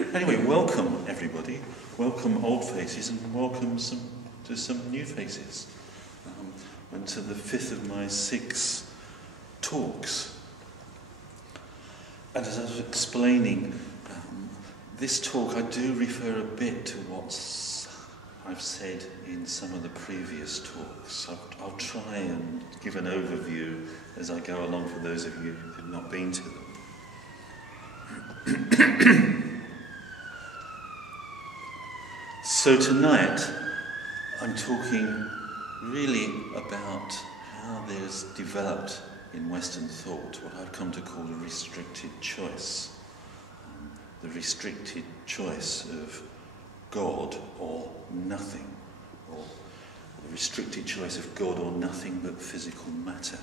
Anyway, welcome everybody, welcome old faces and welcome to some new faces. And to the fifth of my 6 talks. And as I was explaining, this talk I do refer a bit to what I've said in some of the previous talks. I'll try and give an overview as I go along for those of you who have not been to them. So tonight I'm talking really about how there's developed in Western thought what I've come to call a restricted choice. The restricted choice of God or nothing, or the restricted choice of God or nothing but physical matter.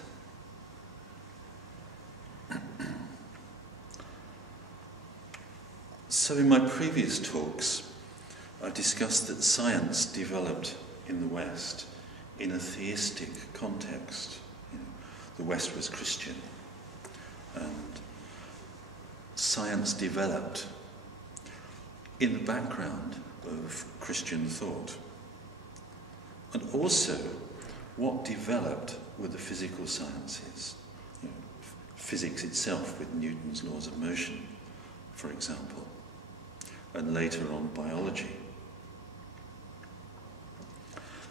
So in my previous talks, I discussed that science developed in the West in a theistic context. The West was Christian, and science developed in the background of Christian thought. And also, what developed were the physical sciences. Physics itself with Newton's laws of motion, for example, and later on biology.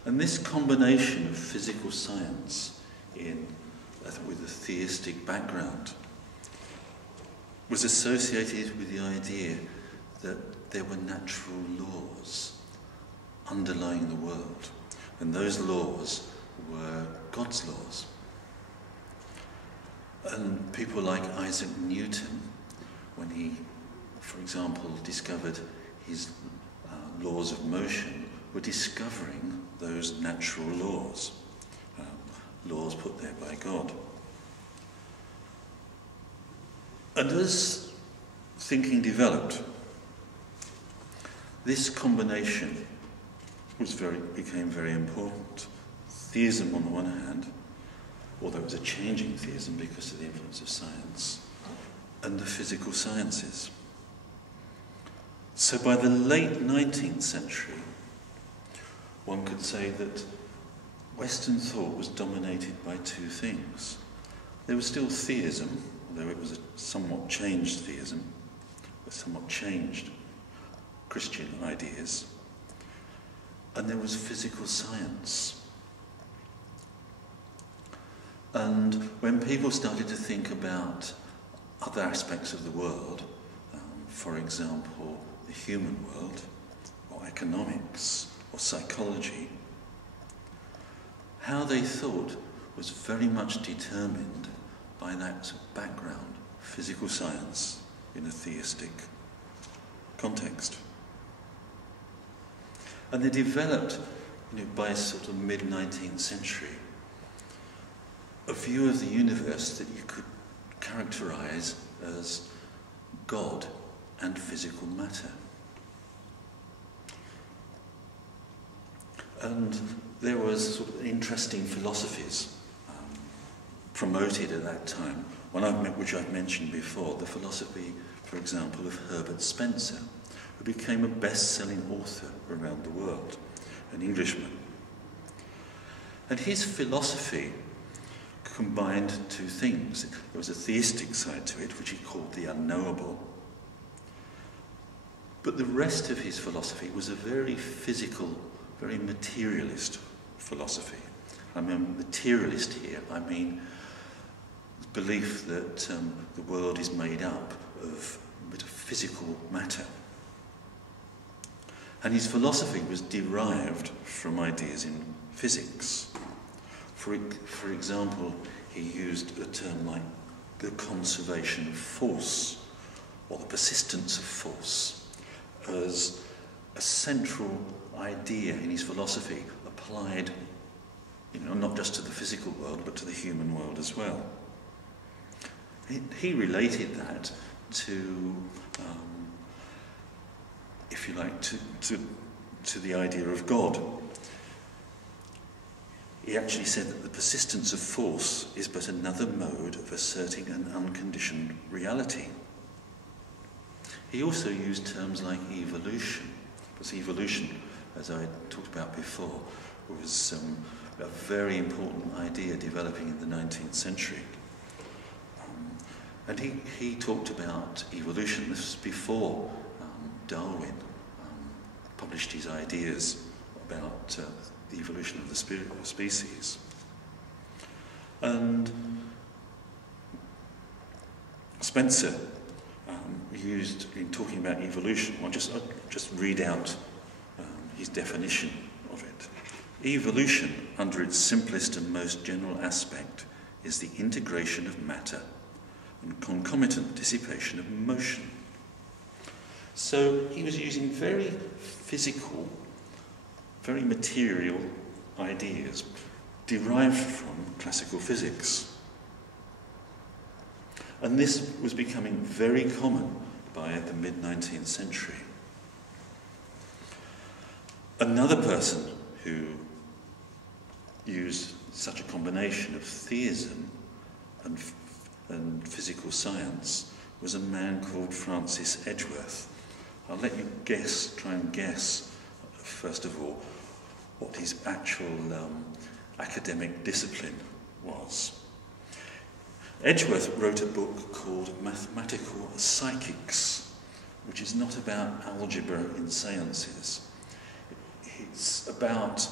And this combination of physical science with a theistic background was associated with the idea that there were natural laws underlying the world, and those laws were God's laws. And people like Isaac Newton, when he, for example, discovered his laws of motion, were discovering those natural laws, laws put there by God. And as thinking developed, this combination became very important. Theism on the one hand, although it was a changing theism because of the influence of science, and the physical sciences. So by the late 19th century, one could say that Western thought was dominated by 2 things. There was still theism, although it was a somewhat changed theism, with somewhat changed Christian ideas. And there was physical science. And when people started to think about other aspects of the world, for example, the human world, or economics, or psychology, how they thought was very much determined by that background, physical science in a theistic context. And they developed, by sort of mid-19th century, a view of the universe that you could characterize as God and physical matter. And there was sort of interesting philosophies promoted at that time, which I've mentioned before, the philosophy, for example, of Herbert Spencer, who became a best-selling author around the world, an Englishman. And his philosophy combined 2 things. There was a theistic side to it, which he called the unknowable. But the rest of his philosophy was a very physical, very materialist philosophy. I mean materialist here, I mean the belief that the world is made up of physical matter. And his philosophy was derived from ideas in physics. For example, he used a term like the conservation of force, or the persistence of force, as a central idea in his philosophy, applied, not just to the physical world, but to the human world as well. He related that to, if you like, to the idea of God. He actually said that the persistence of force is but another mode of asserting an unconditioned reality. He also used terms like evolution, because evolution, as I talked about before, was a very important idea developing in the 19th century. And he talked about evolution. This was before Darwin published his ideas about the evolution of the species. And Spencer used, in talking about evolution, I'll just read out his definition of it. Evolution, under its simplest and most general aspect, is the integration of matter and concomitant dissipation of motion. So he was using very physical, very material ideas derived from classical physics. And this was becoming very common by the mid-19th century. Another person who used such a combination of theism and physical science was a man called Francis Edgeworth. I'll let you try and guess, first of all, what his actual academic discipline was. Edgeworth wrote a book called Mathematical Psychics, which is not about algebra in sciences. It's about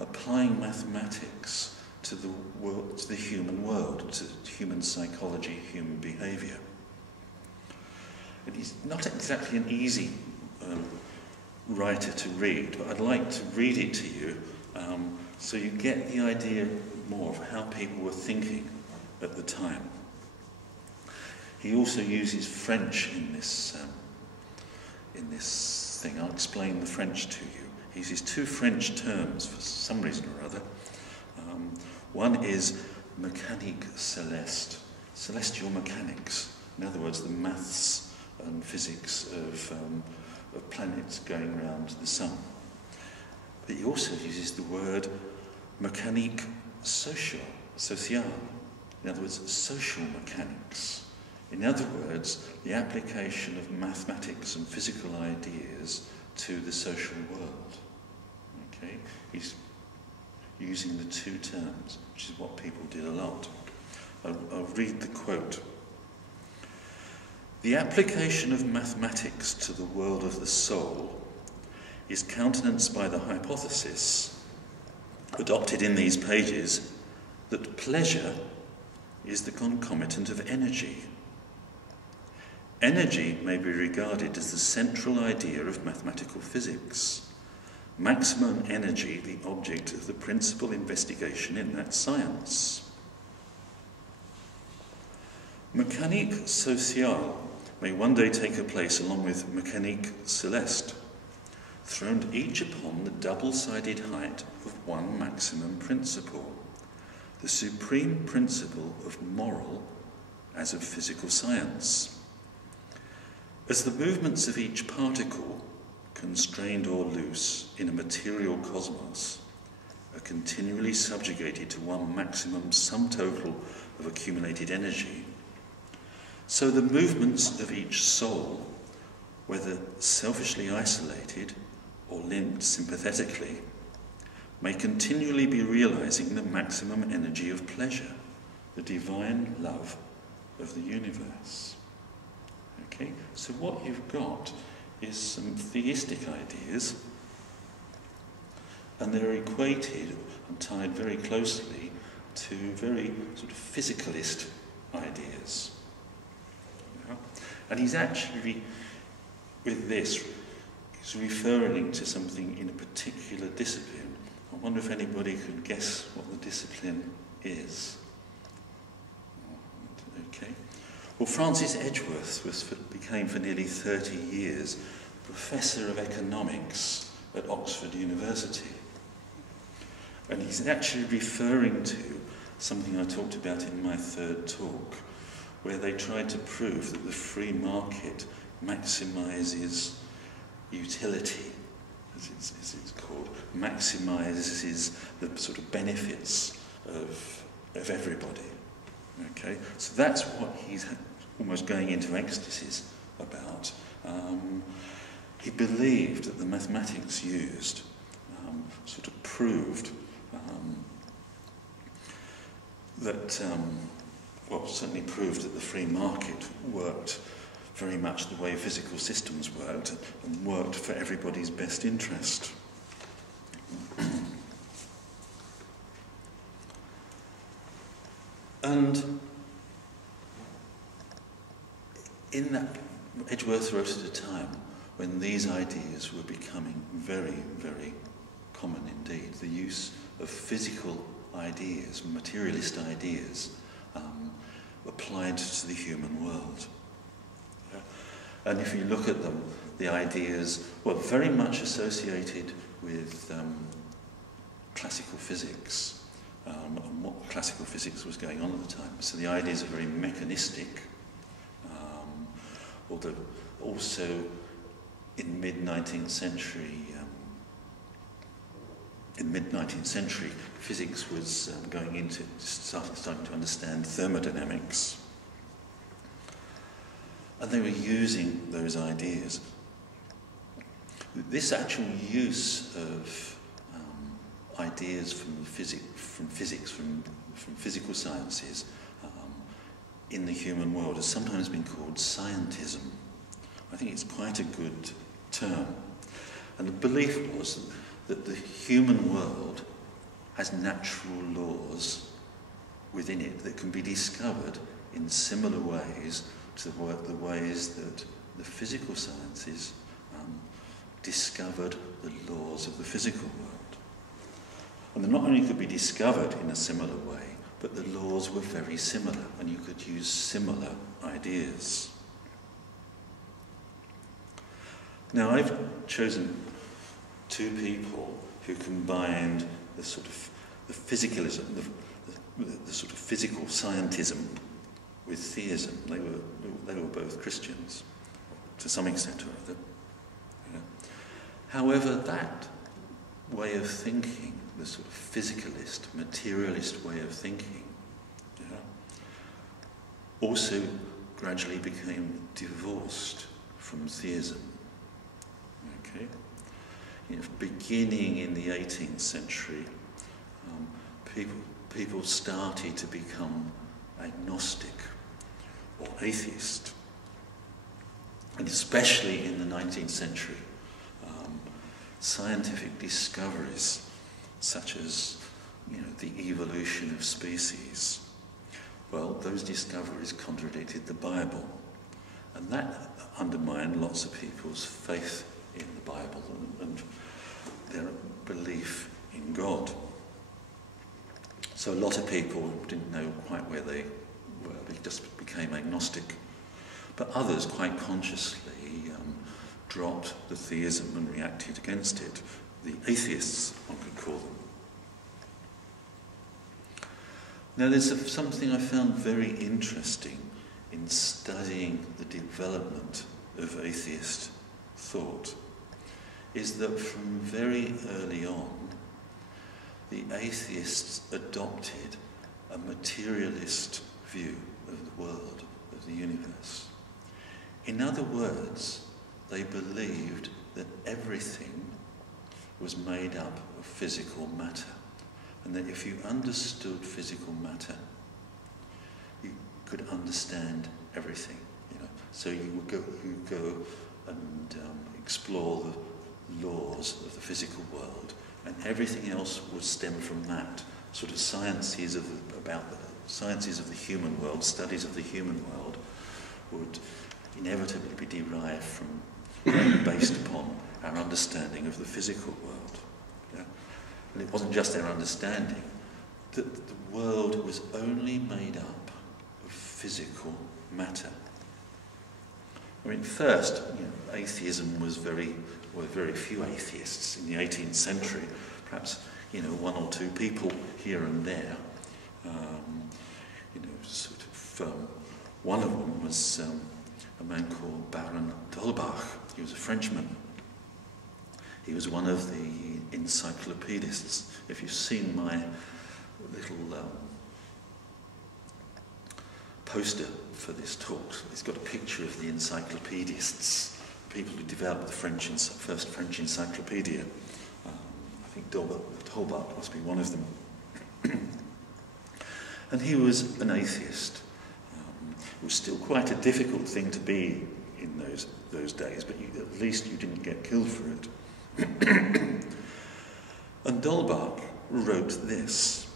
applying mathematics to the world, to the human world, to human psychology, human behaviour. And he's not exactly an easy writer to read, but I'd like to read it to you so you get the idea more of how people were thinking at the time. He also uses French in this thing. I'll explain the French to you. He uses two French terms for some reason or other. One is mécanique céleste, celestial mechanics. In other words, the maths and physics of planets going around the sun. But he also uses the word mécanique sociale. In other words, social mechanics. In other words, the application of mathematics and physical ideas to the social world. Okay? He's using the two terms, which is what people did a lot. I'll read the quote. The application of mathematics to the world of the soul is countenanced by the hypothesis, adopted in these pages, that pleasure is the concomitant of energy. Energy may be regarded as the central idea of mathematical physics. Maximum energy, the object of the principal investigation in that science. Mécanique sociale may one day take a place along with mécanique céleste, throned each upon the double-sided height of one maximum principle, the supreme principle of moral as of physical science. As the movements of each particle, constrained or loose, in a material cosmos, are continually subjugated to one maximum sum total of accumulated energy, so the movements of each soul, whether selfishly isolated or linked sympathetically, may continually be realizing the maximum energy of pleasure, the divine love of the universe. Okay, so what you've got is some theistic ideas, and they're equated and tied very closely to very sort of physicalist ideas. Yeah? And he's actually, with this, he's referring to something in a particular discipline. I wonder if anybody could guess what the discipline is. Okay. Well, Francis Edgeworth became for nearly 30 years Professor of Economics at Oxford University. And he's actually referring to something I talked about in my third talk, where they tried to prove that the free market maximizes utility, as it's called, maximizes the sort of benefits of everybody. Okay, so that's what he's almost going into ecstasies about he believed that the mathematics used sort of proved certainly proved that the free market worked very much the way physical systems worked, and worked for everybody's best interest. And in that, Edgeworth wrote at a time when these ideas were becoming very, very common indeed. The use of physical ideas, materialist ideas, applied to the human world. And if you look at them, the ideas were very much associated with classical physics, and what classical physics was going on at the time. So the ideas are very mechanistic, although also in mid-19th century, physics was going into starting to understand thermodynamics, and they were using those ideas. This actual use of ideas from physical sciences in the human world has sometimes been called scientism. I think it's quite a good term. And the belief was that the human world has natural laws within it that can be discovered in similar ways to the ways that the physical sciences discovered the laws of the physical world. And they not only could be discovered in a similar way, but the laws were very similar, and you could use similar ideas. Now, I've chosen two people who combined the sort of the physicalism, the sort of physical scientism with theism. They were both Christians, to some extent or other. You know. However, that way of thinking, the sort of physicalist, materialist way of thinking, also gradually became divorced from theism. Okay? Beginning in the 18th century, people started to become agnostic or atheist, and especially in the 19th century, scientific discoveries such as the evolution of species, well, those discoveries contradicted the Bible, and that undermined lots of people's faith in the Bible and their belief in God. So a lot of people didn't know quite where they were, they just became agnostic. But others quite consciously dropped the theism and reacted against it. The atheists, one could call them. Now there's something I found very interesting in studying the development of atheist thought, is that from very early on, the atheists adopted a materialist view of the world, of the universe. In other words, they believed that everything was made up of physical matter, and that if you understood physical matter, you could understand everything. So you would go and explore the laws of the physical world, and everything else would stem from that. Sort of sciences of the human world, studies of the human world, would inevitably be derived from, based upon our understanding of the physical world. Yeah? And it wasn't just our understanding, that the world was only made up of physical matter. I mean, first, atheism was very few atheists in the 18th century. Perhaps, one or two people here and there. One of them was a man called Baron d'Holbach. He was a Frenchman. He was one of the encyclopedists. If you've seen my little poster for this talk, it's got a picture of the encyclopedists people who developed the first French encyclopedia. I think D'Holbach must be one of them. And he was an atheist. It was still quite a difficult thing to be in those days, but at least you didn't get killed for it. And D'Holbach wrote this.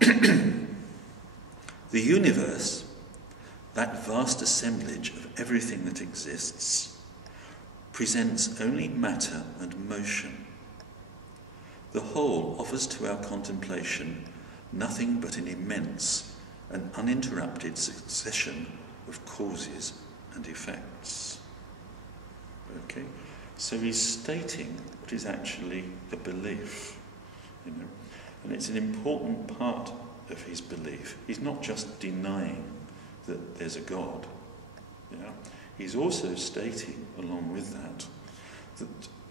The universe, that vast assemblage of everything that exists, presents only matter and motion. The whole offers to our contemplation nothing but an immense and uninterrupted succession of causes and effects. Okay? So he's stating what is actually a belief, you know, and it's an important part of his belief. He's not just denying that there's a God. Yeah? He's also stating, along with that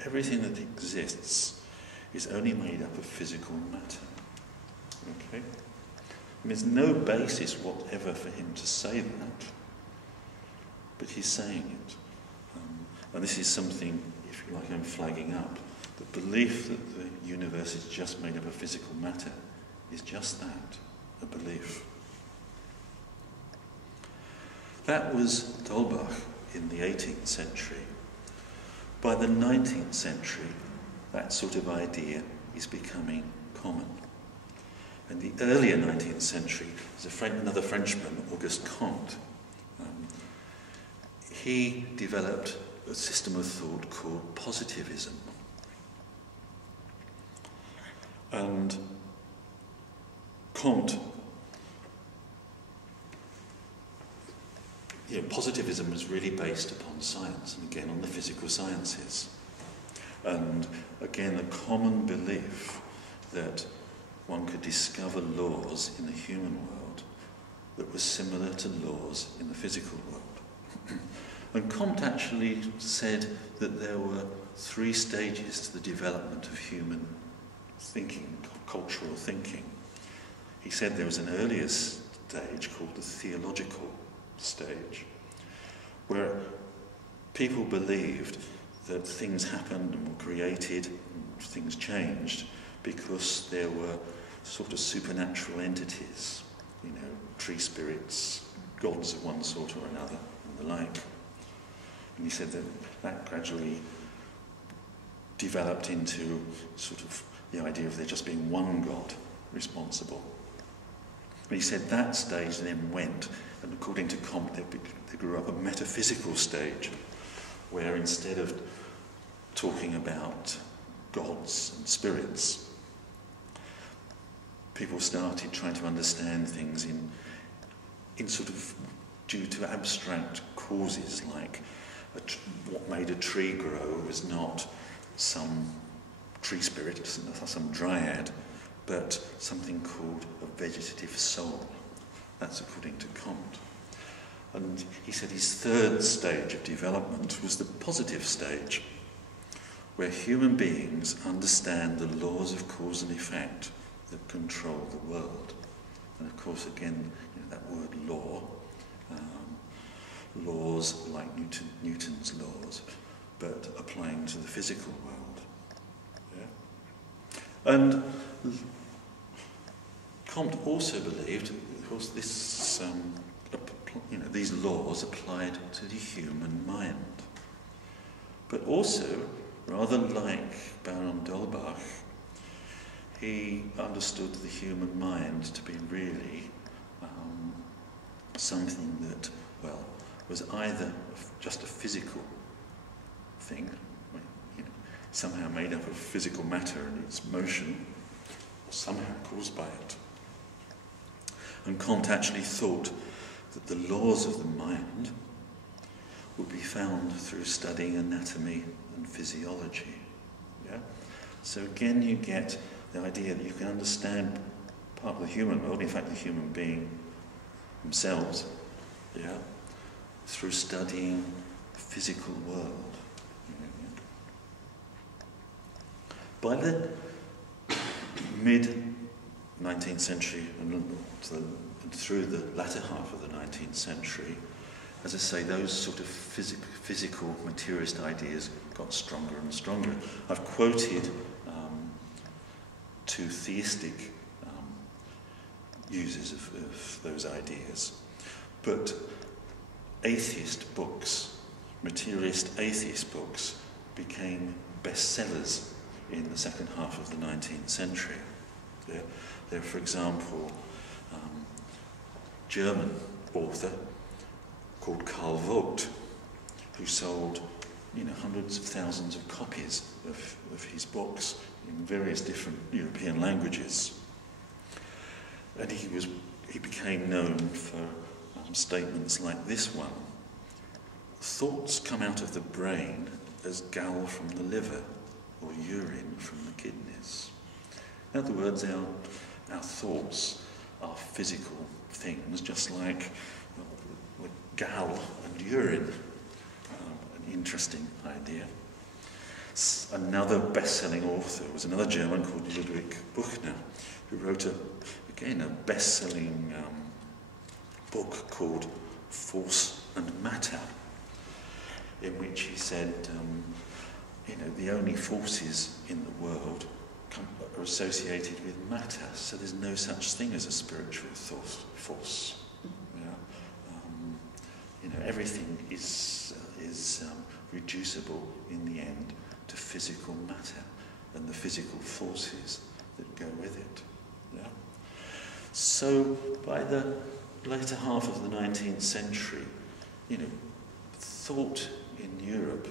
everything that exists is only made up of physical matter. Okay? And there's no basis whatever for him to say that, but he's saying it. And this is something, if you like, I'm flagging up. The belief that the universe is just made up of physical matter is just that, a belief. That was D'Holbach in the 18th century. By the 19th century, that sort of idea is becoming common. In the earlier 19th century, there's another Frenchman, Auguste Comte. He developed a system of thought called positivism. And Comte, positivism was really based upon science, and again on the physical sciences. And again, a common belief that one could discover laws in the human world that were similar to laws in the physical world. And Comte actually said that there were 3 stages to the development of human thinking, cultural thinking. He said there was an earlier stage called the theological stage, where people believed that things happened and were created, and things changed, because there were sort of supernatural entities, tree spirits, gods of one sort or another, and the like. And he said that gradually developed into sort of the idea of there just being one God responsible. But he said that stage then went, and according to Comte, there grew up a metaphysical stage, where instead of talking about gods and spirits, people started trying to understand things in sort of due to abstract causes, like what made a tree grow was not some tree spirit, some dryad, but something called a vegetative soul. That's according to Comte. And he said his 3rd stage of development was the positive stage, where human beings understand the laws of cause and effect that control the world. And of course, again, that word law, laws like Newton's laws, but applying to the physical world. Yeah? And Comte also believed, of course, these laws applied to the human mind. But also, rather like Baron d'Holbach, he understood the human mind to be really something that, was either just a physical thing, somehow made up of physical matter and its motion, or somehow caused by it. And Comte actually thought that the laws of the mind would be found through studying anatomy and physiology. Yeah? So again, you get the idea that you can understand part of the human world, in fact the human being themselves, through studying the physical world. By the mid-19th century and through the latter half of the 19th century, as I say, those sort of physical materialist ideas got stronger and stronger. I've quoted two theistic users of those ideas, but atheist books, materialist atheist books, became bestsellers in the second half of the 19th century. There, for example, German author called Karl Vogt, who sold hundreds of thousands of copies of his books in various different European languages. And he became known for statements like this one: thoughts come out of the brain as gall from the liver, or urine from the kidneys. In other words, our thoughts are physical things, just like gall and urine. An interesting idea. Another best-selling author was another German called Ludwig Buchner, who wrote a best-selling book called Force and Matter, in which he said, the only forces in the world are associated with matter, so there's no such thing as a spiritual force. Everything is reducible in the end to physical matter and the physical forces that go with it. Yeah? So by the later half of the 19th century, thought in Europe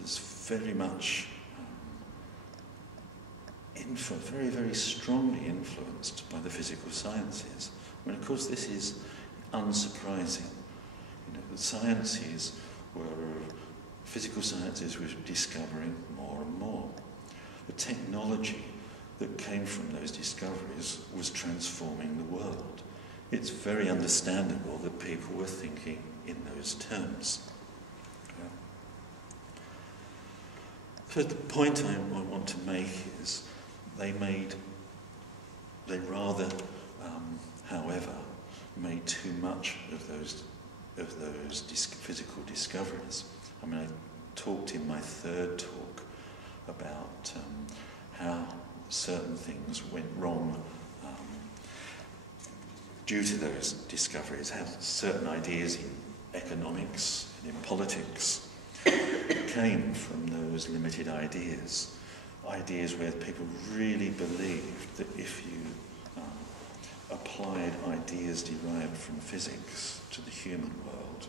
was very much very, very strongly influenced by the physical sciences. I mean, of course, this is unsurprising. The physical sciences were discovering more and more. The technology that came from those discoveries was transforming the world. It's very understandable that people were thinking in those terms. Yeah. So the point I want to make is they rather, however, made too much of those physical discoveries. I mean, I talked in my third talk about how certain things went wrong due to those discoveries, how certain ideas in economics and in politics came from those limited ideas where people really believed that if you applied ideas derived from physics to the human world,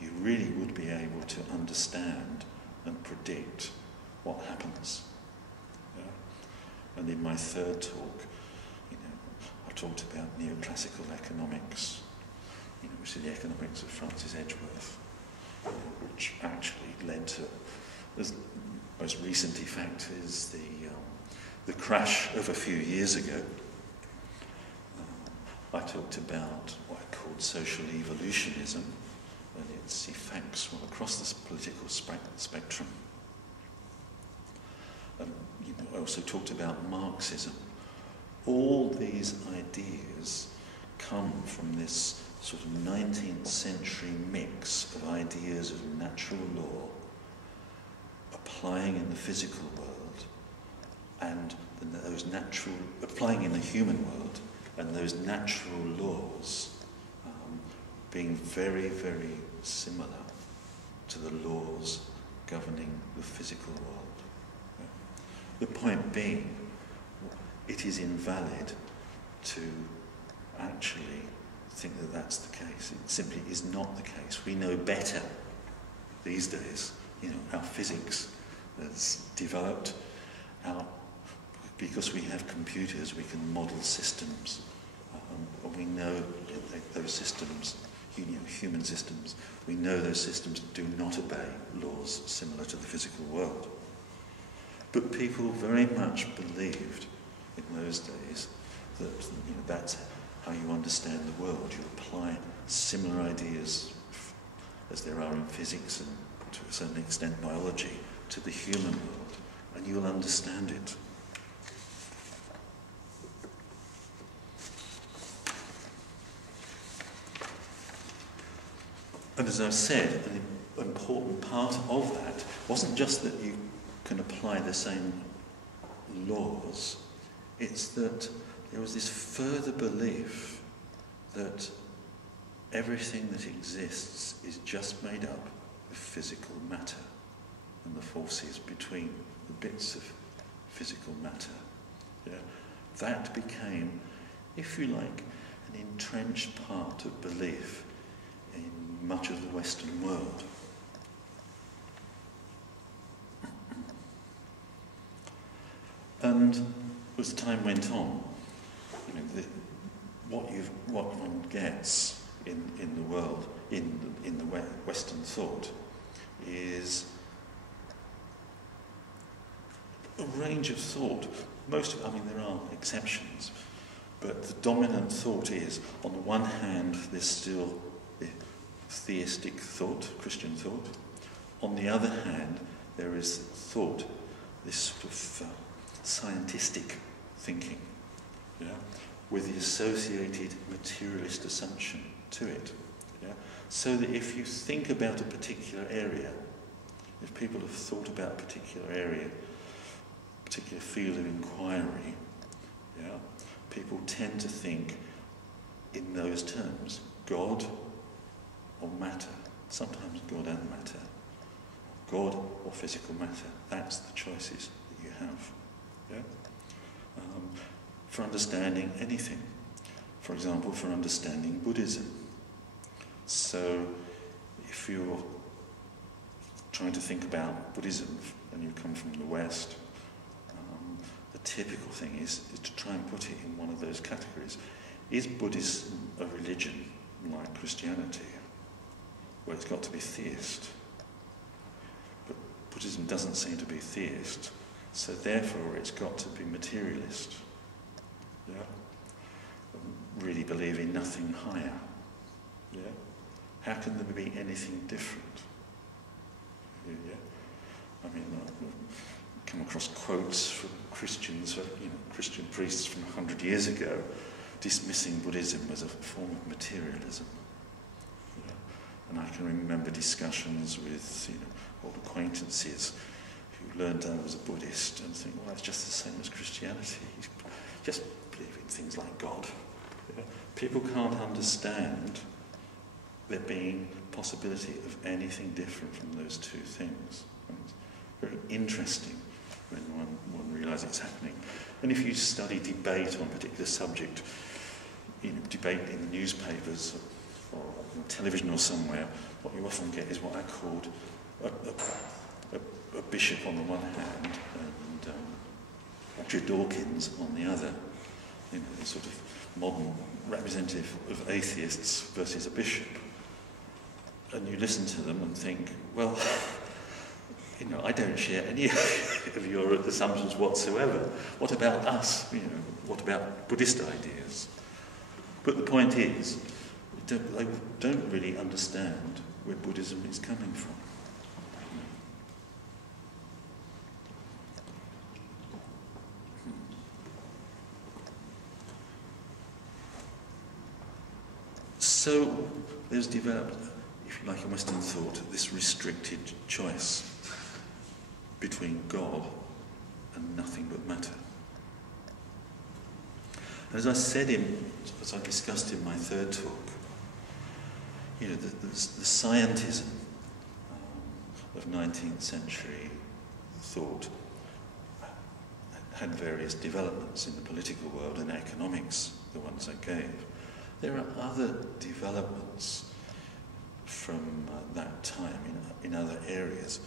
you really would be able to understand and predict what happens. Yeah? And in my third talk, I talked about neoclassical economics, which is the economics of Francis Edgeworth, which actually led to, the most recent effect is the crash of a few years ago. I talked about what I called social evolutionism and its effects across the political spectrum. I also talked about Marxism. All these ideas come from this sort of 19th century mix of ideas of natural law applying in the physical world and applying in the human world, and those natural laws being very, very similar to the laws governing the physical world. The point being, it is invalid to actually think that that's the case. It simply is not the case. We know better these days. Our physics has developed. Because we have computers, we can model systems. And we know that those systems, human systems, we know those systems do not obey laws similar to the physical world. But people very much believed in those days that that's how you understand the world. You apply similar ideas as there are in physics and to a certain extent biology to the human world, and you'll understand it. And as I've said, an important part of that wasn't just that you can apply the same laws, it's that there was this further belief that everything that exists is just made up of physical matter and the forces between the bits of physical matter. Yeah? That became, if you like, an entrenched part of belief in much of the Western world. And as time went on, what one gets in the world, in the Western thought, is a range of thought. There are exceptions, but the dominant thought is, on the one hand, there's still the theistic thought, Christian thought. On the other hand, there is thought, this sort of scientistic thinking, yeah, with the associated materialist assumption to it. Yeah? So that if you think about a particular area, if people have thought about a particular area, a particular field of inquiry, yeah, people tend to think in those terms, God or matter, sometimes God and matter, God or physical matter. That's the choices that you have. Yeah? For understanding anything. For example, for understanding Buddhism. So, if you're trying to think about Buddhism and you come from the West, the typical thing is to try and put it in one of those categories. Is Buddhism a religion like Christianity? Well, it's got to be theist. But Buddhism doesn't seem to be theist, so therefore it's got to be materialist. Yeah? Really believe in nothing higher. Yeah? How can there be anything different? Yeah? I've come across quotes from Christians, Christian priests from 100 years ago, dismissing Buddhism as a form of materialism. Yeah? And I can remember discussions with old acquaintances who learned I was a Buddhist and think, well, it's just the same as Christianity. You just believe in things like God. Yeah? People can't understand there being possibility of anything different from those two things. And it's very interesting when one realises it's happening. And if you study debate on a particular subject, debate in the newspapers or on television or somewhere, what you often get is what I called a bishop on the one hand and Richard Dawkins on the other. The sort of modern representative of atheists versus a bishop. And you listen to them and think, well, I don't share any of your assumptions whatsoever. What about us? What about Buddhist ideas? But the point is, they don't really understand where Buddhism is coming from. So there's developed, if you like, in Western thought, this restricted choice between God and nothing but matter. And as I said as I discussed in my third talk, the scientism of 19th century thought had various developments in the political world and economics, the ones I gave. There are other developments from that time in other areas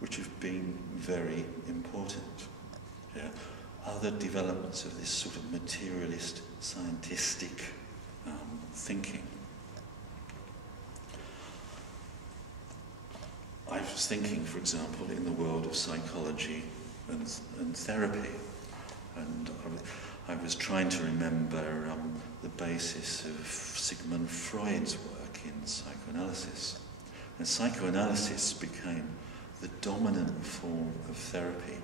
which have been very important. Yeah? Other developments of this sort of materialist, scientistic thinking. I was thinking, for example, in the world of psychology and therapy, and I was trying to remember the basis of Sigmund Freud's work in psychoanalysis. And psychoanalysis became the dominant form of therapy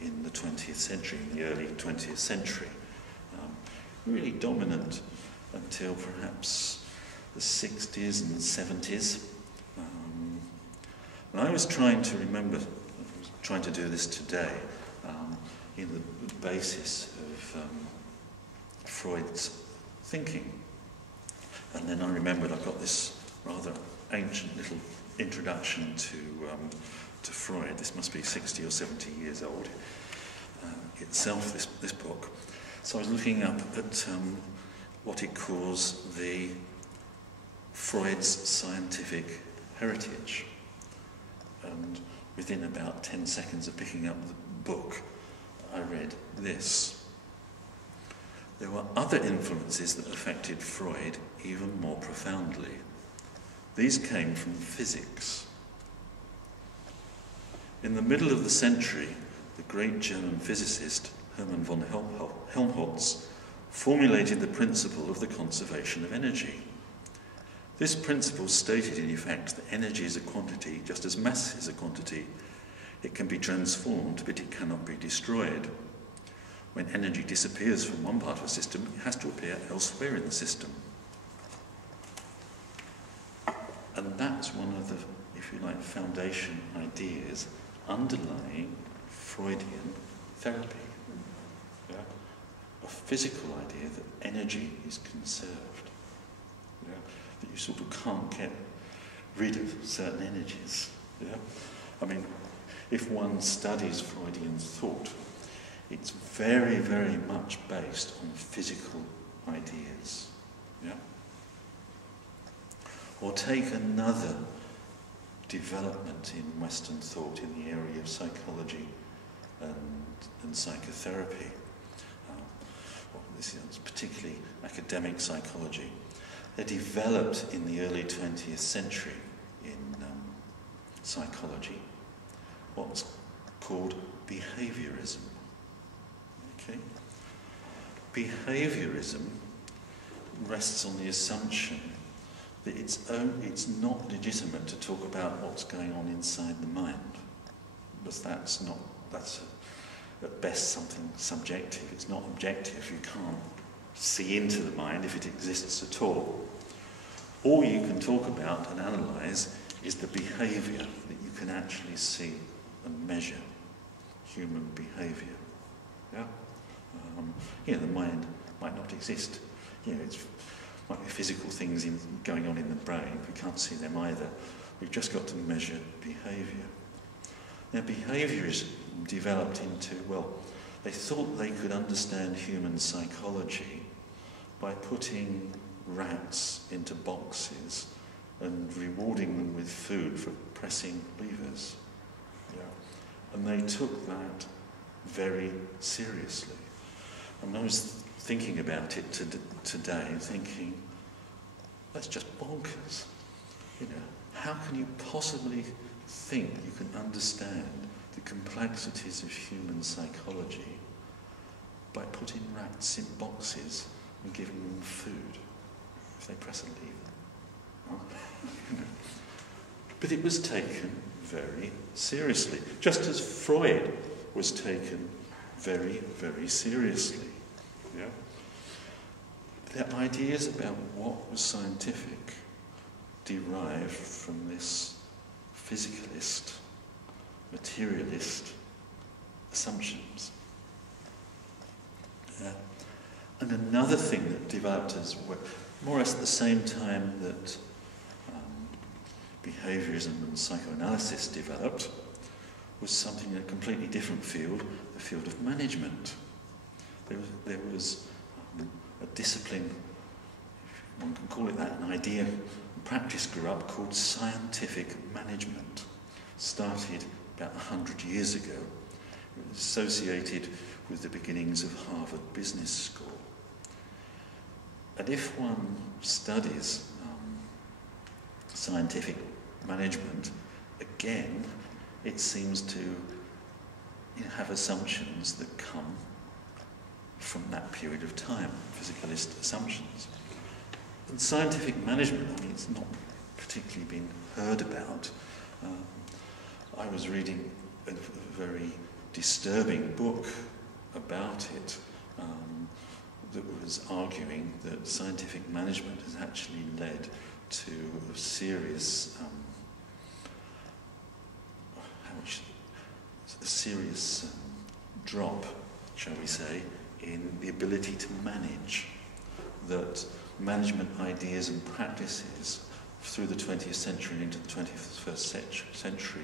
in the 20th century, in the early 20th century. Really dominant until perhaps the 60s and 70s, And I was trying to remember, trying to do this today, in the basis of Freud's thinking. And then I remembered I've got this rather ancient little introduction to Freud. This must be 60 or 70 years old itself, this book. So I was looking up at what it calls the Freud's scientific heritage. And within about 10 seconds of picking up the book, I read this. There were other influences that affected Freud even more profoundly. These came from physics. In the middle of the century, the great German physicist Hermann von Helmholtz formulated the principle of the conservation of energy. This principle stated in effect that energy is a quantity just as mass is a quantity. It can be transformed, but it cannot be destroyed. When energy disappears from one part of a system, it has to appear elsewhere in the system. And that's one of the, if you like, foundation ideas underlying Freudian therapy. Yeah? A physical idea that energy is conserved. Yeah? That you sort of can't get rid of certain energies. Yeah? I mean, if one studies Freudian thought, it's very, very much based on physical ideas. Yeah? Or take another development in Western thought in the area of psychology and psychotherapy. This is particularly academic psychology. They developed in the early 20th century in psychology what's called behaviorism. Okay? Behaviorism rests on the assumption that it's not legitimate to talk about what's going on inside the mind, because that's at best something subjective. It's not objective. You can't see into the mind if it exists at all. All you can talk about and analyse is the behaviour that you can actually see and measure, human behaviour. Yeah? The mind might not exist. It might be physical things going on in the brain. We can't see them either. We've just got to measure behaviour. Now, behaviourism developed into, they thought they could understand human psychology by putting rats into boxes and rewarding them with food for pressing levers. Yeah. And they took that very seriously. And I was thinking about it today, thinking, that's just bonkers. How can you possibly think you can understand the complexities of human psychology by putting rats in boxes and giving them food if they press a lever? But it was taken very seriously, just as Freud was taken very, very seriously. Yeah? Their ideas about what was scientific derived from this physicalist, materialist assumptions. Yeah. And another thing that developed as well, more or less at the same time that behaviorism and psychoanalysis developed, was something in a completely different field, the field of management. There was a discipline, if one can call it that, an idea and practice grew up called scientific management. Started about 100 years ago. It was associated with the beginnings of Harvard Business School. And if one studies scientific management, again, it seems to have assumptions that come from that period of time, physicalist assumptions. And scientific management, it's not particularly been heard about. I was reading a very disturbing book about it that was arguing that scientific management has actually led to serious serious drop, shall we say, in the ability to manage. That management ideas and practices through the 20th century into the 21st century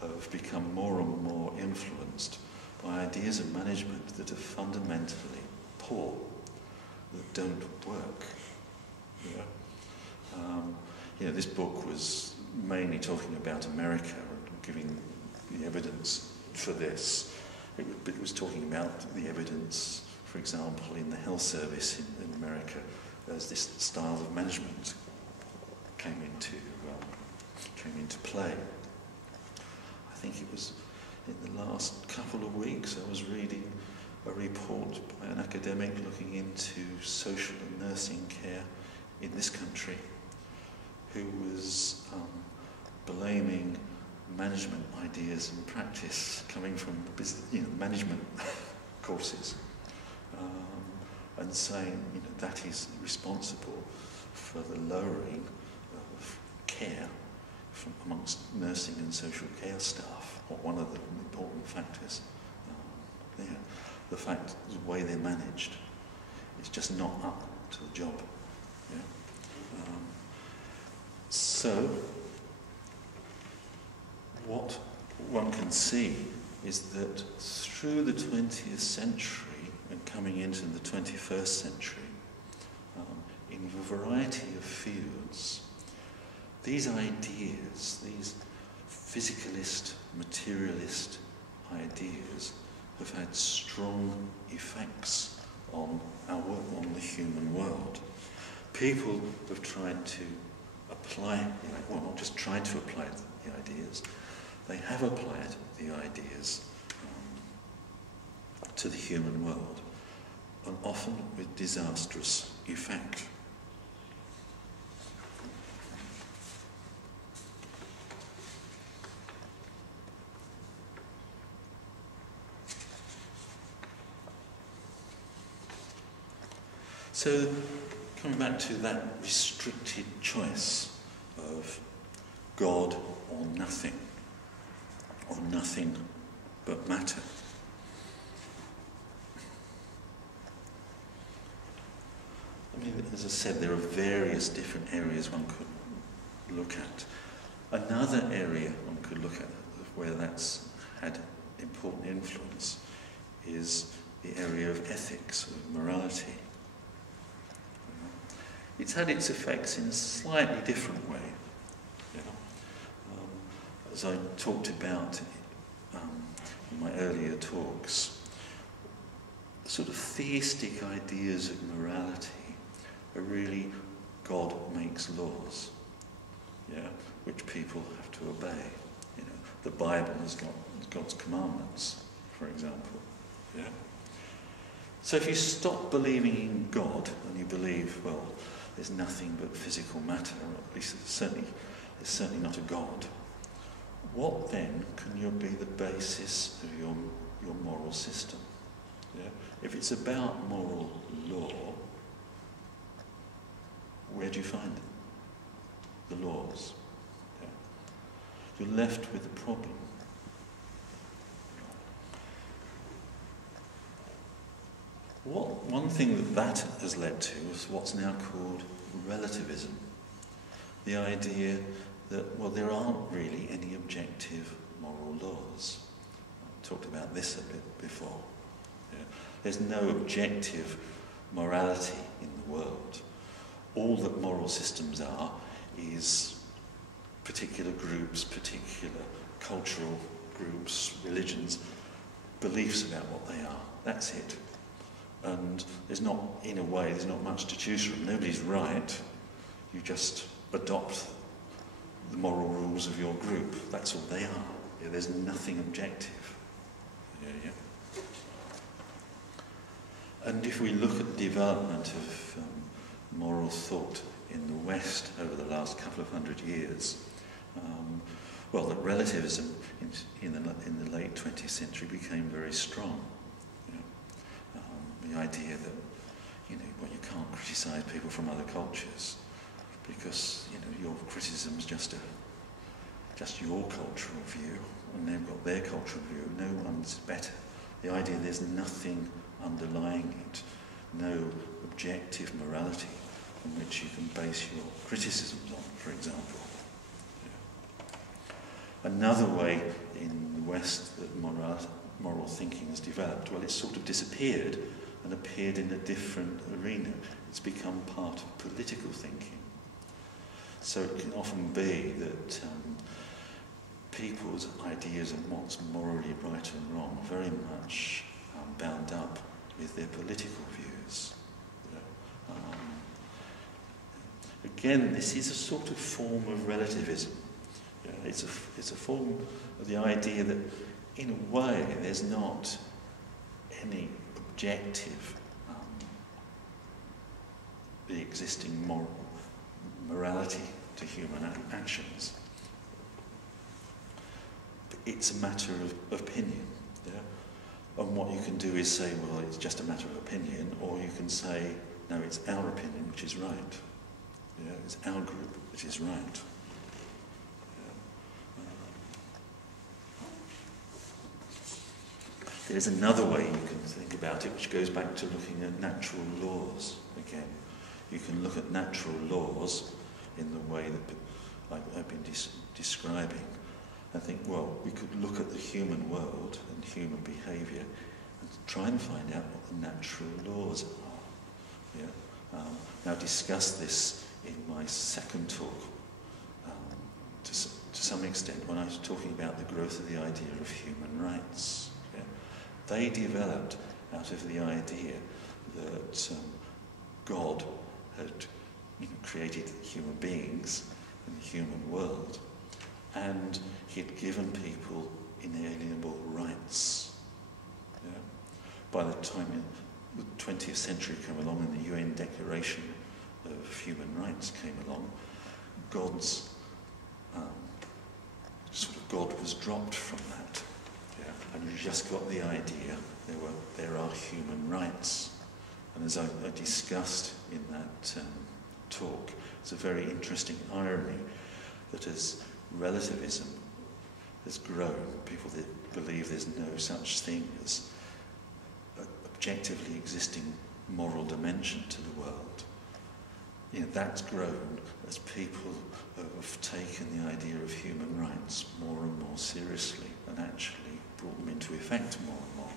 have become more and more influenced by ideas of management that are fundamentally poor, that don't work. Yeah? This book was mainly talking about America and giving the evidence for this. It was talking about the evidence, for example, in the health service in America, as this style of management came into play. I think it was in the last couple of weeks I was reading a report by an academic looking into social and nursing care in this country, who was blaming management ideas and practice coming from business, management courses, and saying that is responsible for the lowering of care from amongst nursing and social care staff, or one of the important factors. The fact, the way they're managed, is just not up to the job. Yeah? So, what one can see is that through the 20th century and coming into the 21st century, in a variety of fields, these ideas, these physicalist, materialist ideas, have had strong effects on our work, on the human world. People have tried to apply, not just tried to apply the ideas, they have applied the ideas to the human world, and often with disastrous effect. So, coming back to that restricted choice of God or nothing but matter. I mean, as I said, there are various different areas one could look at. Another area one could look at where that's had important influence is the area of ethics, of morality. It's had its effects in a slightly different way. As I talked about in my earlier talks, sort of theistic ideas of morality are really God makes laws, which people have to obey. The Bible has got God's commandments, for example. So if you stop believing in God and you believe, well, there's nothing but physical matter, or at least there's certainly not a God, what then can be the basis of your moral system? If it's about moral law, where do you find it? The laws. You're left with a problem. One thing that has led to is what's now called relativism. The idea that, well, there aren't really any objective moral laws. I talked about this a bit before. There's no objective morality in the world. All that moral systems are is particular groups, particular cultural groups, religions, beliefs about what they are. That's it. And there's not much to choose from. Nobody's right. You just adopt the moral rules of your group. That's all they are. There's nothing objective. And if we look at the development of moral thought in the West over the last couple of hundred years, that relativism in the late 20th century became very strong. The idea that you can't criticise people from other cultures because your criticism is just your cultural view, and they've got their cultural view. No one's better. The idea there's nothing underlying it, no objective morality on which you can base your criticisms on, for example. Yeah. Another way in the West that moral thinking has developed, well, it's sort of disappeared and appeared in a different arena. It's become part of political thinking. So it can often be that people's ideas of what's morally right and wrong are very much bound up with their political views. Again, this is a sort of form of relativism. It's a form of the idea that, in a way, there's not any objective the existing morality to human actions. But it's a matter of opinion. Yeah? And what you can do is say, well, it's just a matter of opinion, or you can say, no, it's our opinion which is right. Yeah? It's our group which is right. There's another way you can think about it, which goes back to looking at natural laws again. You can look at natural laws in the way that I've been describing and think, well, we could look at the human world and human behaviour and try and find out what the natural laws are. Yeah? Now, discuss this in my second talk to some extent when I was talking about the growth of the idea of human rights. Yeah? They developed out of the idea that God had created human beings in the human world, and he'd given people inalienable rights. Yeah? By the time the 20th century came along and the UN Declaration of Human Rights came along, God's God was dropped from that. Yeah? And you just got the idea there are human rights. And as I discussed in that talk, it's a very interesting irony that as relativism has grown, people that believe there's no such thing as an objectively existing moral dimension to the world, that's grown as people have taken the idea of human rights more and more seriously and actually brought them into effect more and more.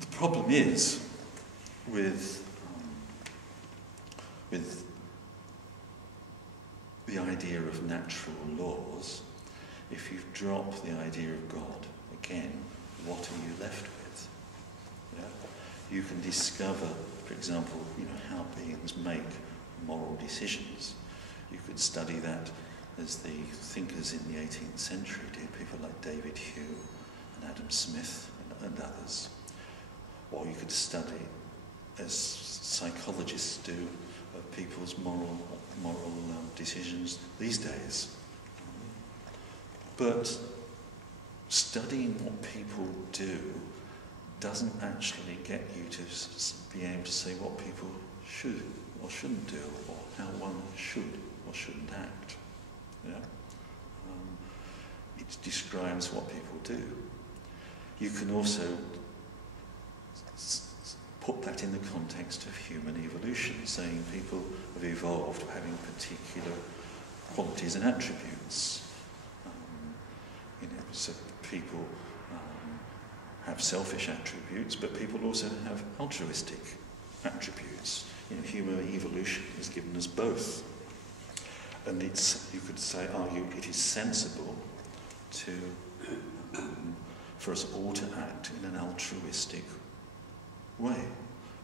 The problem is with the idea of natural laws, if you drop the idea of God, again, what are you left with? Yeah? You can discover, for example, how beings make moral decisions. You could study that as the thinkers in the 18th century did, people like David Hume and Adam Smith and others. Or you could study, as psychologists do, people's moral decisions these days. But studying what people do doesn't actually get you to be able to say what people should or shouldn't do, or how one should or shouldn't act. Yeah? It describes what people do. You can also put that in the context of human evolution, saying people have evolved having particular qualities and attributes. So people have selfish attributes, but people also have altruistic attributes. Human evolution has given us both. And you could argue it is sensible for us all to act in an altruistic way,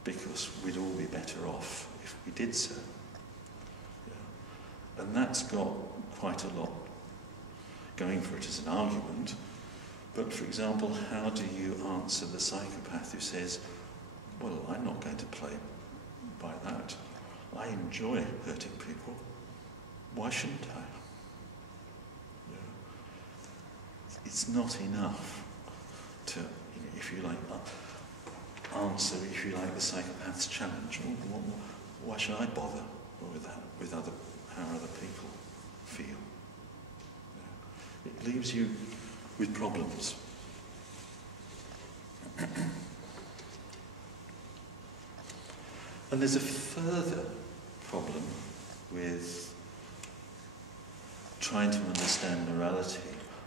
because we'd all be better off if we did so. Yeah. And that's got quite a lot going for it as an argument. But for example, how do you answer the psychopath who says, well, I'm not going to play by that. I enjoy hurting people. why shouldn't I? It's not enough to, if you like, answer, if you like, the psychopath's challenge. Why should I bother with that, with how other people feel? It leaves you with problems. And there's a further problem with trying to understand morality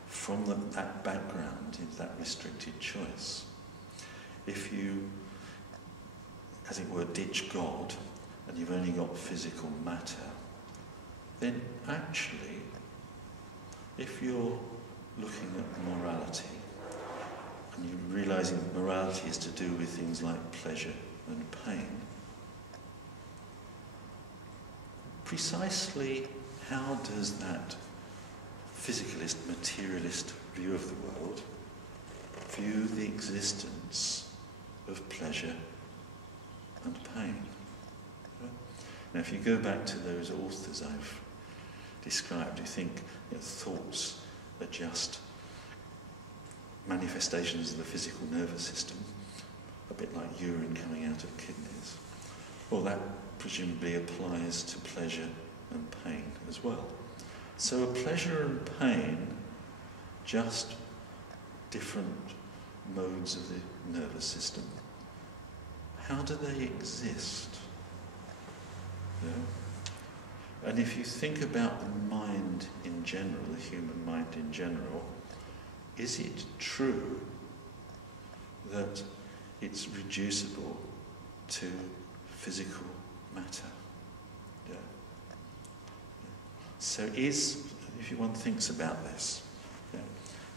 from that background, in that restricted choice. If you, as it were, ditch God, and you've only got physical matter, then actually, if you're looking at morality, and you're realising that morality is to do with things like pleasure and pain, precisely how does that physicalist, materialist view of the world view the existence of pleasure and pain? Now, if you go back to those authors I've described, you think thoughts are just manifestations of the physical nervous system, a bit like urine coming out of kidneys. Well, that presumably applies to pleasure and pain as well. So are pleasure and pain just different modes of the nervous system? How do they exist? And if you think about the mind in general, the human mind in general, is it true that it's reducible to physical matter? So if one thinks about this,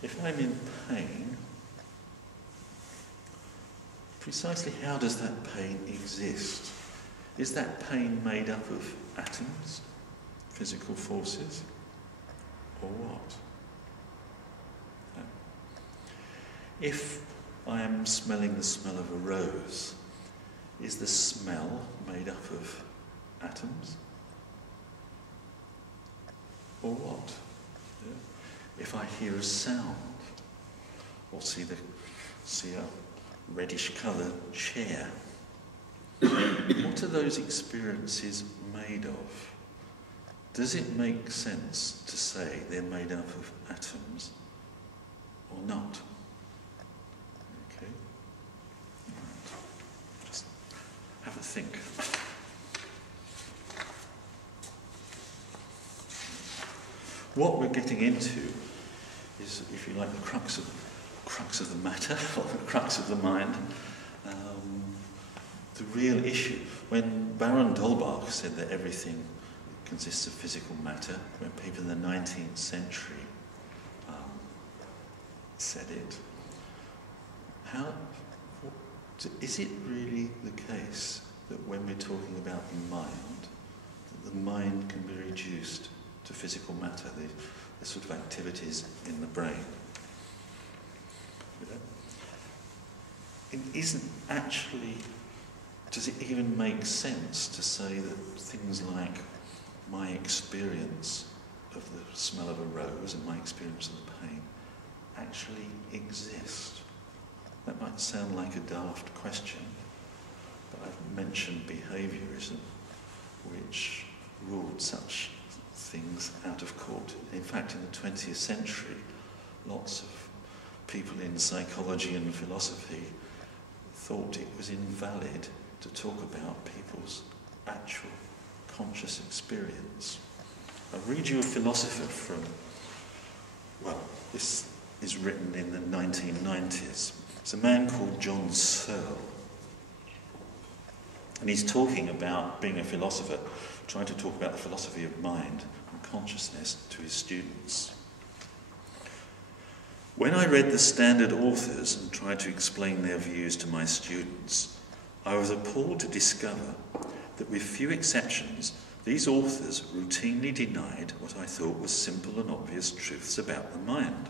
if I'm in pain, precisely how does that pain exist? Is that pain made up of atoms, physical forces, or what? If I am smelling the smell of a rose, is the smell made up of atoms? Or what? If I hear a sound, or see a reddish-coloured chair, what are those experiences made of? Does it make sense to say they're made up of atoms or not? Okay? Right. Just have a think. What we're getting into is, if you like, the crux of the matter, or the crux of the mind. The real issue. When Baron d'Holbach said that everything consists of physical matter, when people in the 19th century said it, is it really the case that when we're talking about the mind can be reduced to physical matter, the sort of activities in the brain? It isn't actually. Does it even make sense to say that things like my experience of the smell of a rose and my experience of the pain actually exist? That might sound like a daft question, but I've mentioned behaviourism, which ruled such things out of court. In fact, in the 20th century, lots of people in psychology and philosophy thought it was invalid to talk about people's actual conscious experience. I'll read you a philosopher from, this is written in the 1990s. It's a man called John Searle. And he's talking about being a philosopher, trying to talk about the philosophy of mind and consciousness to his students. When I read the standard authors and tried to explain their views to my students, I was appalled to discover that, with few exceptions, these authors routinely denied what I thought were simple and obvious truths about the mind.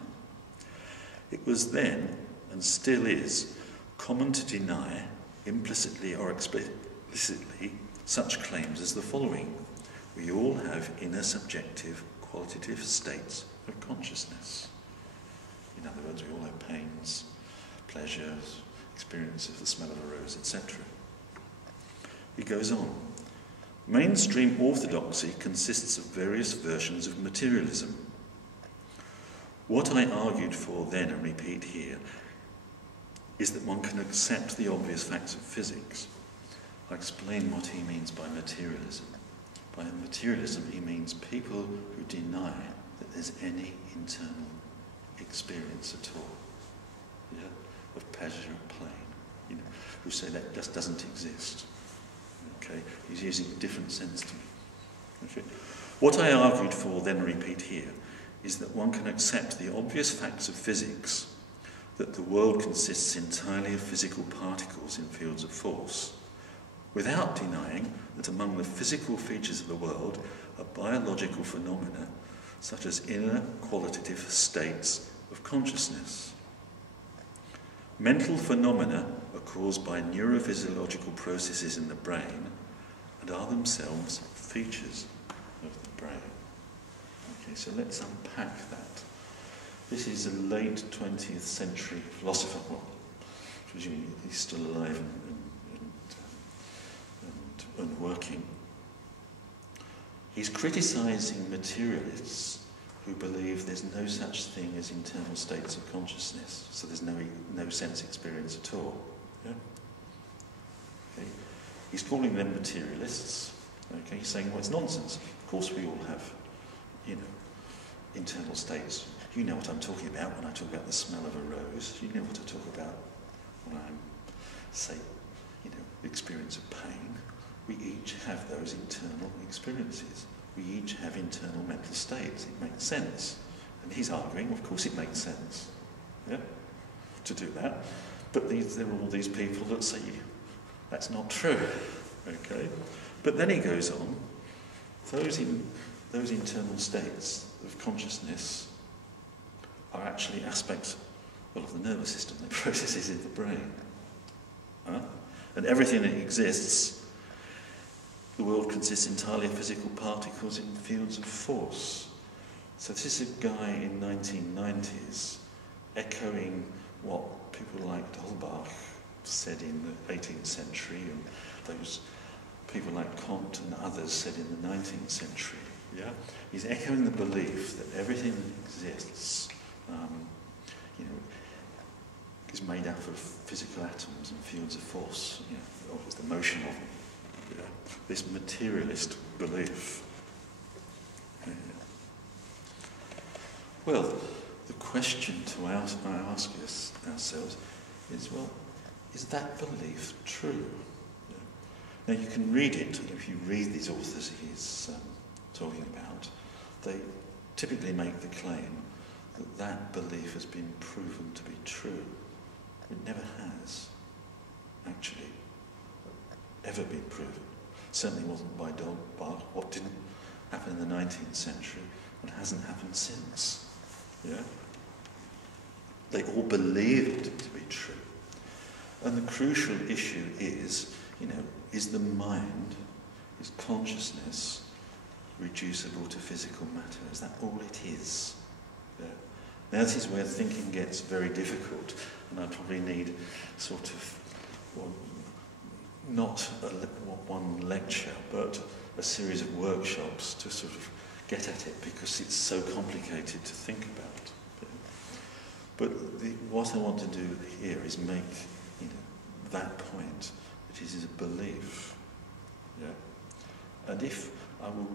It was then, and still is, common to deny, implicitly or explicitly, such claims as the following. We all have inner subjective qualitative states of consciousness. In other words, we all have pains, pleasures, experience of the smell of a rose, etc. He goes on. Mainstream orthodoxy consists of various versions of materialism. What I argued for then, and repeat here, is that one can accept the obvious facts of physics. I explain what he means by materialism. By materialism, he means people who deny that there's any internal experience at all, yeah, of pleasure or pain, who say that just doesn't exist. Okay, he's using a different sense to me. Okay. What I argued for, then repeat here, is that one can accept the obvious facts of physics, that the world consists entirely of physical particles in fields of force, without denying that among the physical features of the world are biological phenomena such as inner qualitative states of consciousness. Mental phenomena are caused by neurophysiological processes in the brain and are themselves features of the brain. Okay, so let's unpack that. This is a late 20th century philosopher, well, presumably he's still alive and working. He's criticising materialists who believe there's no such thing as internal states of consciousness, so there's no sense experience at all. Yeah? Okay. He's calling them materialists. Okay, he's saying, well, it's nonsense. Of course we all have, internal states. You know what I'm talking about when I talk about the smell of a rose. You know what I talk about when I say, experience of pain. We each have those internal experiences. We each have internal mental states. It makes sense. And he's arguing, of course it makes sense, yeah, to do that. But there are all these people that say, that's not true, okay? But then he goes on, those internal states of consciousness are actually aspects of the nervous system, the processes in the brain. And everything that exists, the world consists entirely of physical particles in fields of force. So this is a guy in 1990s echoing what people like Holbach said in the 18th century, and those people like Comte and others said in the 19th century. Yeah, he's echoing the belief that everything that exists, is made up of physical atoms and fields of force. Or it's the motion of them. Yeah? This materialist belief. Yeah. Well, the question to ask ourselves is, well, is that belief true? Yeah. Now you can read it, if you read these authors he's talking about, they typically make the claim that that belief has been proven to be true. It never has, actually, ever been proven. Certainly wasn't by Bach. What didn't happen in the 19th century and hasn't happened since. Yeah? They all believed it to be true. And the crucial issue is, is the mind, is consciousness reducible to physical matter? Is that all it is? Yeah. Now this is where thinking gets very difficult, and I probably need sort of, not one lecture, but a series of workshops to sort of get at it, because it's so complicated to think about. But what I want to do here is make that point, that it is a belief. Yeah? And if I'll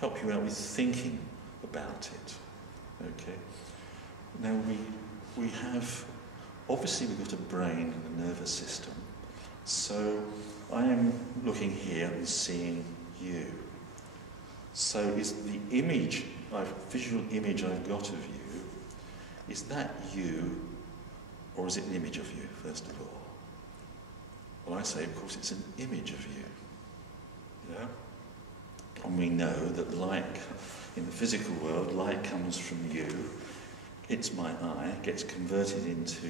help you out with thinking about it. Okay. Now we have, obviously we've got a brain and a nervous system. So I am looking here and seeing you. So is the image, visual image I've got of you, is that you, or is it an image of you, first of all? Well, I say, of course, it's an image of you. Yeah? And we know that light, in the physical world, light comes from you, hits my eye, gets converted into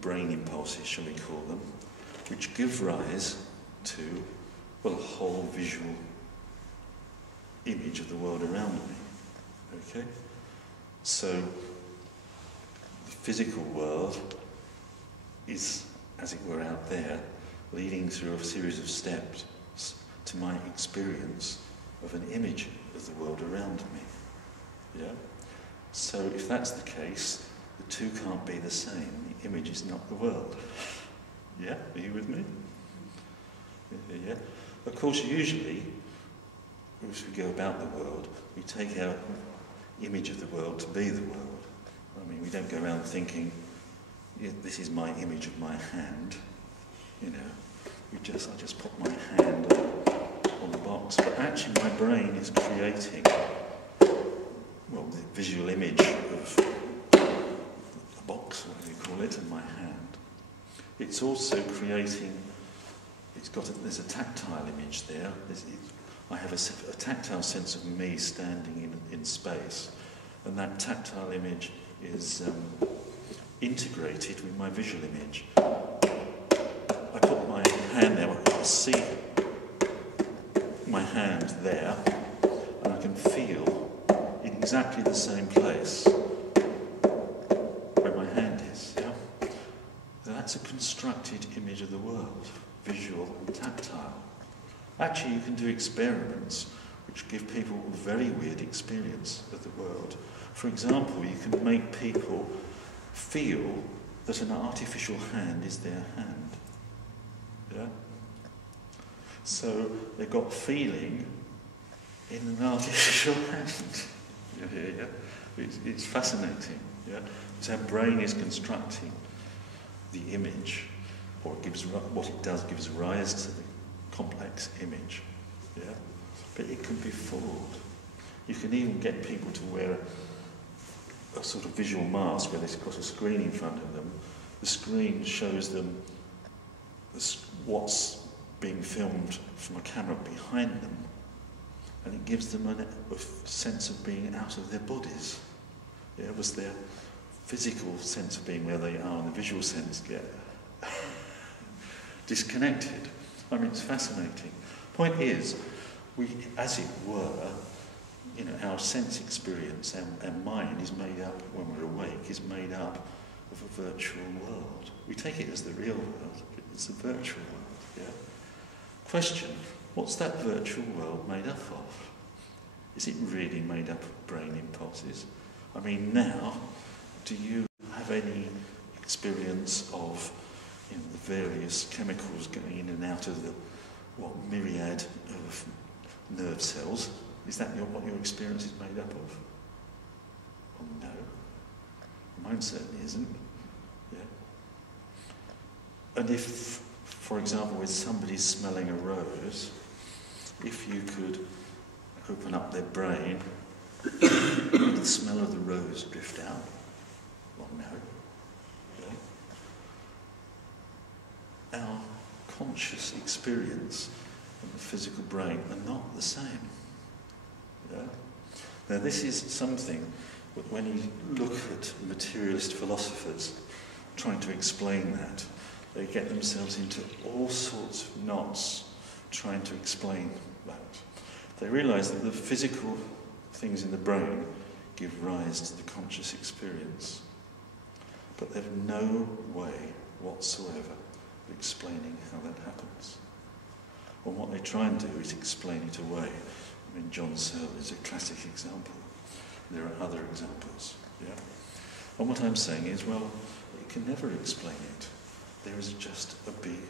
brain impulses, shall we call them, which give rise to well, a whole visual image of the world around me. Okay? So, the physical world is, as it were, out there, leading through a series of steps to my experience of an image of the world around me. Yeah? So if that's the case, the two can't be the same. The image is not the world. Yeah? Are you with me? Yeah? Of course, usually, as we go about the world, we take our image of the world to be the world. I mean, we don't go around thinking, yeah, this is my image of my hand, you know. I just put my hand on the box, but actually my brain is creating, well, the visual image of a box, whatever you call it, in my hand. It's also creating, there's a tactile image there. I have a tactile sense of me standing in space, and that tactile image is integrated with my visual image. I put my hand there, I see my hand there, and I can feel in exactly the same place where my hand is. Yeah? That's a constructed image of the world, visual and tactile. Actually, you can do experiments which give people a very weird experience of the world. For example, you can make people feel that an artificial hand is their hand. Yeah? So they've got feeling in an artificial hand. Yeah? It's fascinating. Yeah? So our brain is constructing the image, or what it does gives rise to the complex image. Yeah? But it can be fooled. You can even get people to wear a sort of visual mask where they've got a screen in front of them. The screen shows them what's being filmed from a camera behind them, and it gives them a sense of being out of their bodies. Yeah, it was their physical sense of being where they are, and the visual sense get disconnected. I mean, it's fascinating. Point is, we, as it were, you know, our sense experience, our mind is made up, when we're awake, is made up of a virtual world. We take it as the real world, but it's a virtual world, yeah? Question, what's that virtual world made up of? Is it really made up of brain impulses? I mean, now, do you have any experience of, you know, the various chemicals going in and out of the, myriad of nerve cells? Is that what your experience is made up of? Well, no. Mine certainly isn't. Yeah. And if, for example, with somebody smelling a rose, if you could open up their brain, would the smell of the rose drift out? Well, no. Yeah. Our conscious experience and the physical brain are not the same. Yeah? Now this is something, when you look at materialist philosophers trying to explain that, they get themselves into all sorts of knots trying to explain that. They realise that the physical things in the brain give rise to the conscious experience, but they've no way whatsoever of explaining how that happens. Well, what they try and do is explain it away. I mean, John Searle is a classic example. There are other examples. Yeah? And what I'm saying is, well, you can never explain it. There is just a big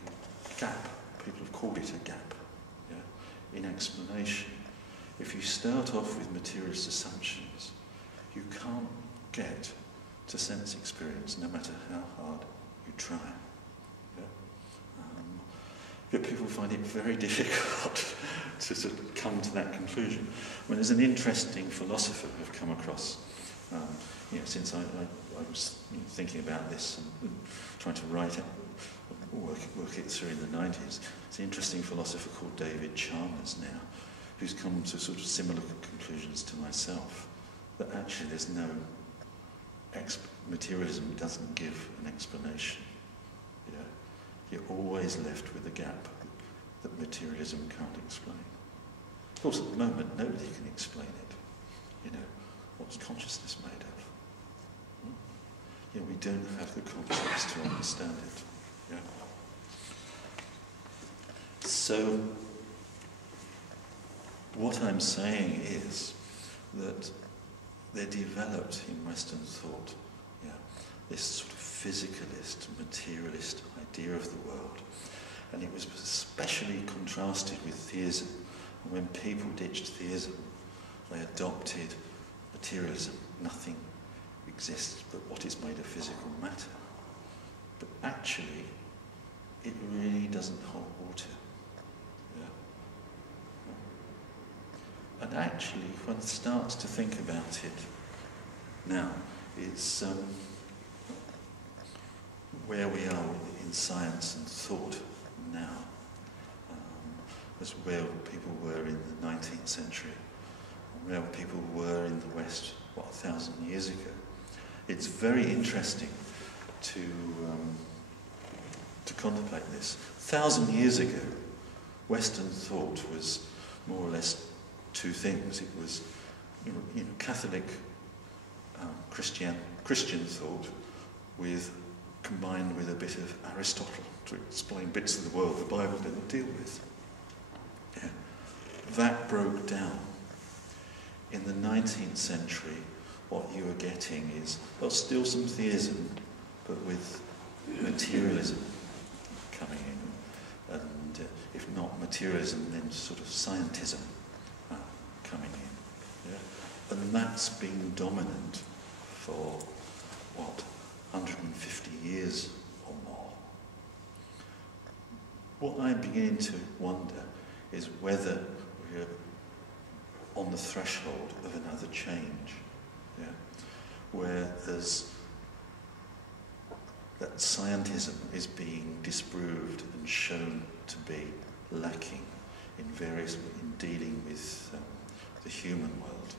gap. People have called it a gap, yeah, in explanation. If you start off with materialist assumptions, you can't get to sense experience no matter how hard you try. But people find it very difficult to sort of come to that conclusion. I mean, there's an interesting philosopher I've come across, since I was thinking about this and trying to write it, work it through in the 90s. It's an interesting philosopher called David Chalmers now, who's come to sort of similar conclusions to myself, that actually there's no, materialism doesn't give an explanation. You're always left with a gap. that materialism can't explain. Of course, at the moment, nobody can explain it. You know, what's consciousness made of? You know, we don't have the concepts to understand it. Yeah. So, what I'm saying is that they developed in Western thought, yeah, this sort of physicalist, materialist idea of the world. And it was especially contrasted with theism. And when people ditched theism, they adopted materialism. Nothing exists but what is made of physical matter. But actually, it really doesn't hold water. Yeah. And actually, if one starts to think about it now, it's where we are in science and thought now, as where people were in the 19th century, where people were in the West, 1,000 years ago. It's very interesting to contemplate this. 1,000 years ago, Western thought was more or less two things. It was, you know, Catholic Christian thought, combined with a bit of Aristotle to explain bits of the world the Bible didn't deal with. Yeah. That broke down. In the 19th century, what you were getting is, well, still some theism, but with materialism coming in. And if not materialism, then sort of scientism coming in. Yeah? And that's been dominant for, 150 years or more. What I'm beginning to wonder is whether we're on the threshold of another change, yeah? Where there's that scientism is being disproved and shown to be lacking in dealing with the human world.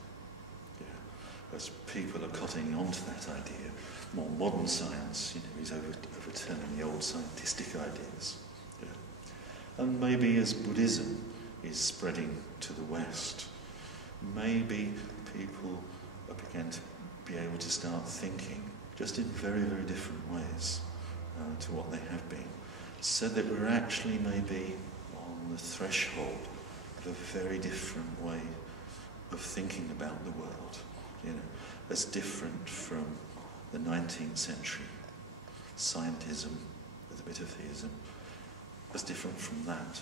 Yeah? As people are cottoning onto that idea, more modern science, is overturning the old scientistic ideas. Yeah? And maybe as Buddhism is spreading to the West, maybe people are beginning to be able to start thinking just in very, very different ways to what they have been, so that we're actually maybe on the threshold of a very different way of thinking about the world, as different from the 19th century scientism with a bit of theism, as different from that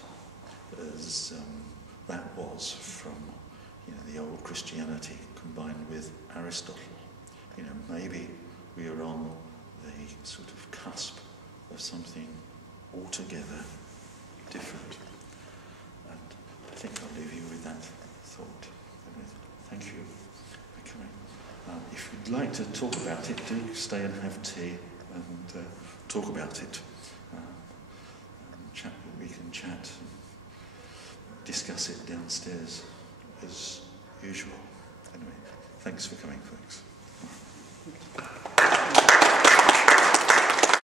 as that was from the old Christianity combined with Aristotle. Maybe we are on the sort of cusp of something altogether different. And I think I'll leave you with that thought. Thank you for coming. If you'd like to talk about it, do stay and have tea and talk about it. We can chat and discuss it downstairs as usual. Anyway, thanks for coming, folks.